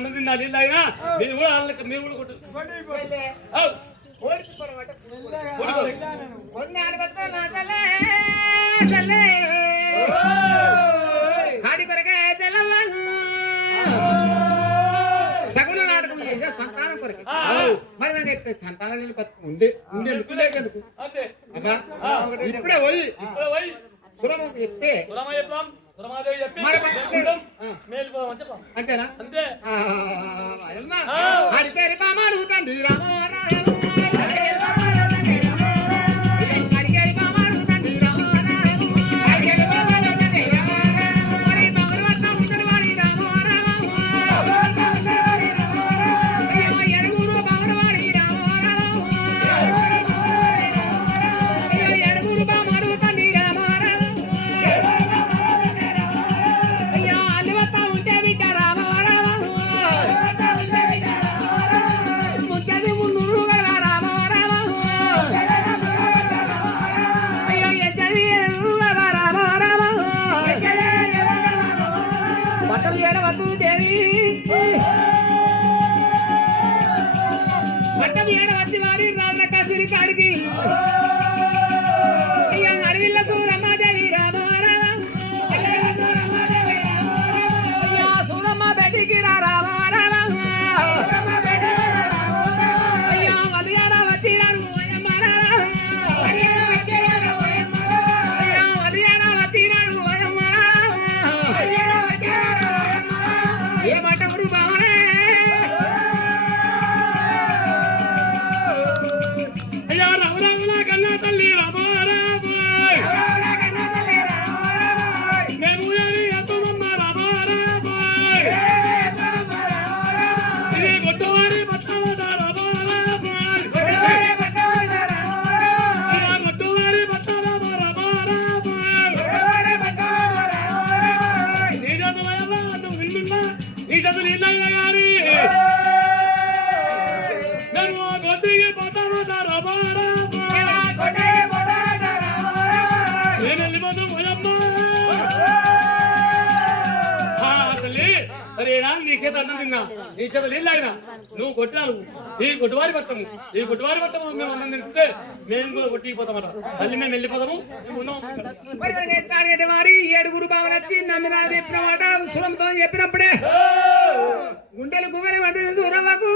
అన్నం తిన్నా నీళ్ళు తాగినా మీరు కూడా వాళ్ళకి మీరు కూడా కొట్టు. సగుల నాటకం చేసే సంతానం కొరకే. మరి నాకు సంతానం ఉండే ఉండే అంతే. అబ్బా ఇప్పుడే పోయి. కులమా చెప్తాం కులమాదేవి చెప్పి. మేలుకోమని చెప్పాం అంతేనా అంతే పేరు మామాలు తండ్రి రామ నీ చదువు నిన్నయ్య గారి. మేము గొడ్డికి పట్టవట రమారాబాయ్ నేను వెళ్ళిపోతాం పోయమ్మ. తల్లి అరే రా నీ చేత అన్నం తిన్నా. నీ చేత నీళ్ళు అయినా నువ్వు కొట్టినావు ఈ కొట్టువారి పట్టము. ఈ కొట్టువారి పట్టము మేము అన్నం తింటుంటే మేము కూడా కొట్టిపోతామట. తల్లి మేము వెళ్ళిపోతాము మేము ఉన్నాం. ఏడుగురు బావలు వచ్చి నమ్మిన చెప్పిన మాట చెప్పినప్పుడే. గుండెలు గువ్వెలు వంటి సూరమ్మకు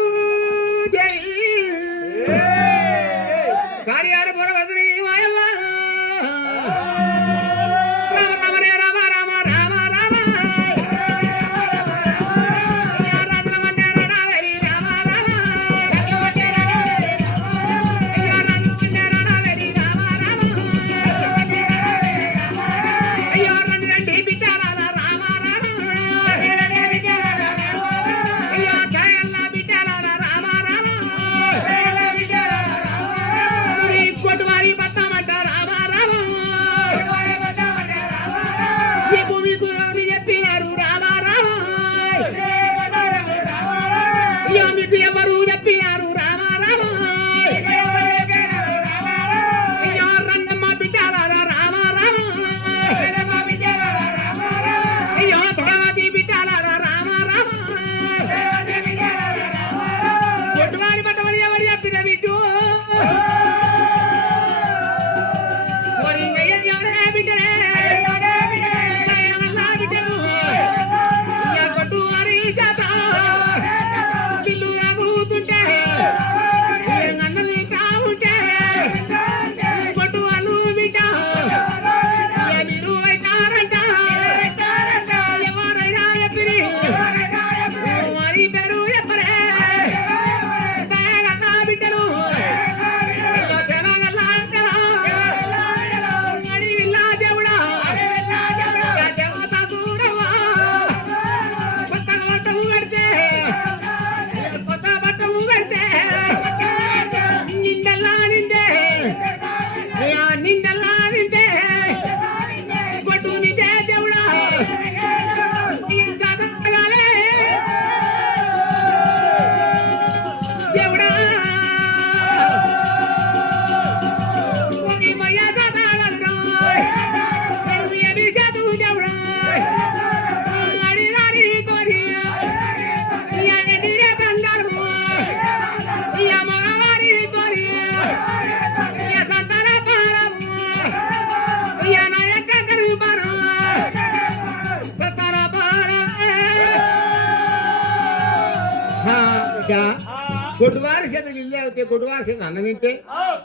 గొడ్డువారి చేత ఇల్లు అవుతే గొడ్డువారి చేత అన్నం తింటే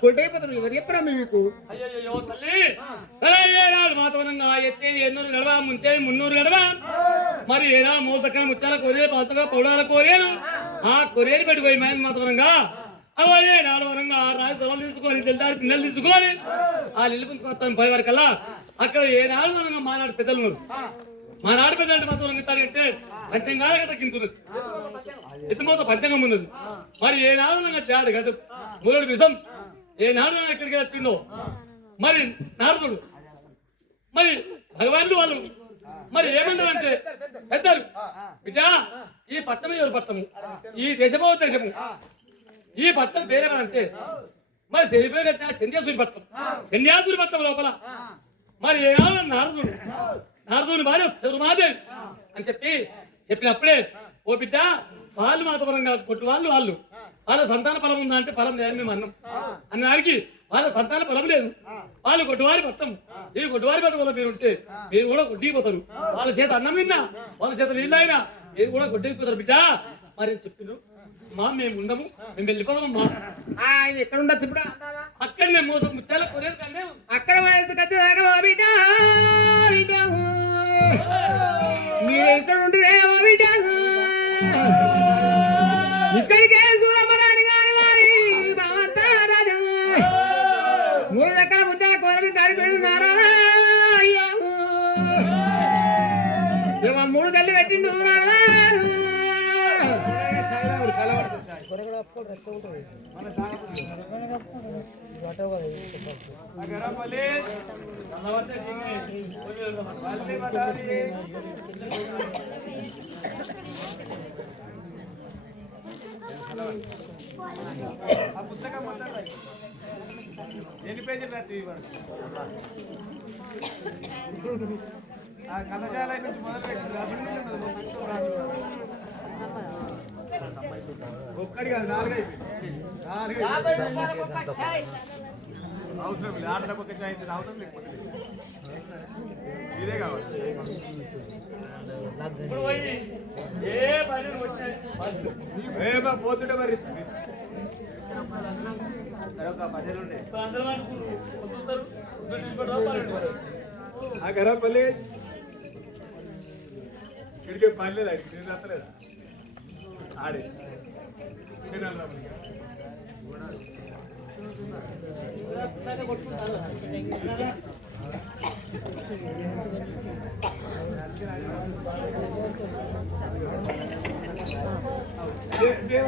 గొడ్డైపోతారు. ఎవరు చెప్పరా మీకు? అయ్యయ్యో తల్లి. ఎత్తే ఎన్నూరు గడవ ముంచే మున్నూరు గడవ? మరి ఏనా మూతక ముచ్చాల కొరే పాతగా పౌడాల కోరేరు ఆ కొరేరు పెట్టుకోయి మేము మాతవనంగా అవన్నీ నాలుగు వరంగా రాజు సభలు తీసుకొని తెల్లారి పిల్లలు తీసుకొని ఆ ఇల్లు పుంచుకొస్తాం పై వరకల్లా అక్కడ ఏనాడు వరంగా మానాడు పెద్దలు ఉన్నారు మానాడు పెద్దలు మాత్రం అంటే పంచంగాల గట్ట కింతున్నది ఎత్తుమోత పంచంగం ఉన్నది. మరి ఏ నాడు తేడు గట్టు మూడు విషం. ఏ నాడు ఎక్కడికి వచ్చిండో మరి నారదుడు. మరి భగవానుడు వాళ్ళు. మరి ఏమన్నారంటే పెద్దలు బిడ్డా ఈ పట్టణం ఎవరు పట్టము ఈ దేశమో దేశము. ఈ పట్టం వేరే అంటే మరి చెడిపోయి కట్టిన పట్టం పట్టణం. పట్టం లోపల. మరి ఏమన్నా నారదుడు? నారదుని భార్య శరుమాదేవి అని చెప్పి చెప్పినప్పుడే ఓ బిడ్డ వాళ్ళు మాతపరంగా కొట్టు వాళ్ళు వాళ్ళు. వాళ్ళ సంతాన ఫలం ఉందా అంటే ఫలం లేదని మేము అన్నాం. అన్న దానికి వాళ్ళ సంతాన ఫలం లేదు. వాళ్ళు కొట్టువారి పట్టం ఈ కొట్టువారి పట్టం వల్ల మీరు ఉంటే మీరు కూడా కొట్టిపోతారు. వాళ్ళ చేత అన్నం తిన్నా వాళ్ళ చేత నీళ్ళు అయినా మీరు కూడా కొట్టిపోతారు బిడ్డ. మరి చెప్పిండ్రు మా మేము ఉండము మేము వెళ్ళిపోదాము ఆయన ఎక్కడ ఉండొచ్చు ఇప్పుడు? అక్కడనే మోసం ముత్యాల కొనేది కంటే అక్కడ బిడ్డ మీరు ఎక్కడ ఉంటురే మా ఇక్కడికే సూరమ్మరాని గారి వారి రాజు. మూడు దగ్గర ముద్దల కొరని కాడిపోయినారా అయ్యో మూడు కళ్ళు పెట్టిండు నారా. ఎన్ని పేజీలు రాత్రి ఆ కథశాల నుంచి మొదలు పెట్టి రాసి ఒక్కడి కాదు నాలుగు అయిపోయింది. నాలుగు అవసరం లేదు ఆటలకు ఒక అవసరం లేకపోతే. ఇదే కావాలి. ఇప్పుడు పోయి ఏ పని వచ్చాయి ఏమో పోతుంటే మరి ఆ గరపల్లి. ఇక్కడికి పని లేదా? నేను రాత్రలేదా ఆడే దేవ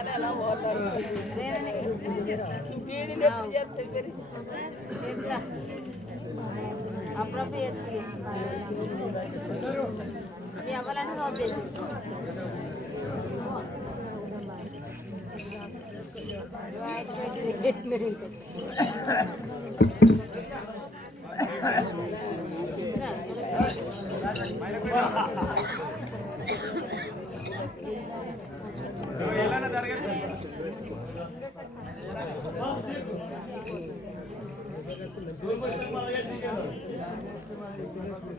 చిన్న పార్టీ పార్టీ అప్పుడప్పుడు వద్దేసి ఎలా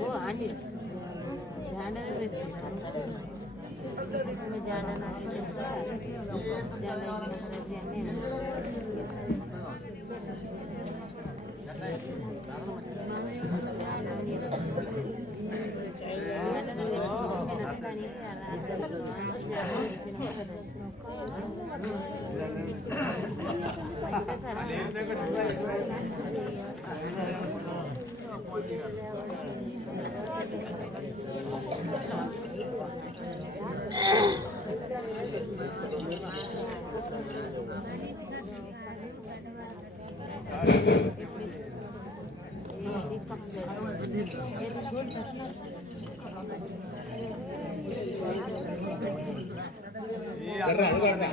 ఓ అండి బ్యాండర్ పెట్టి জানা না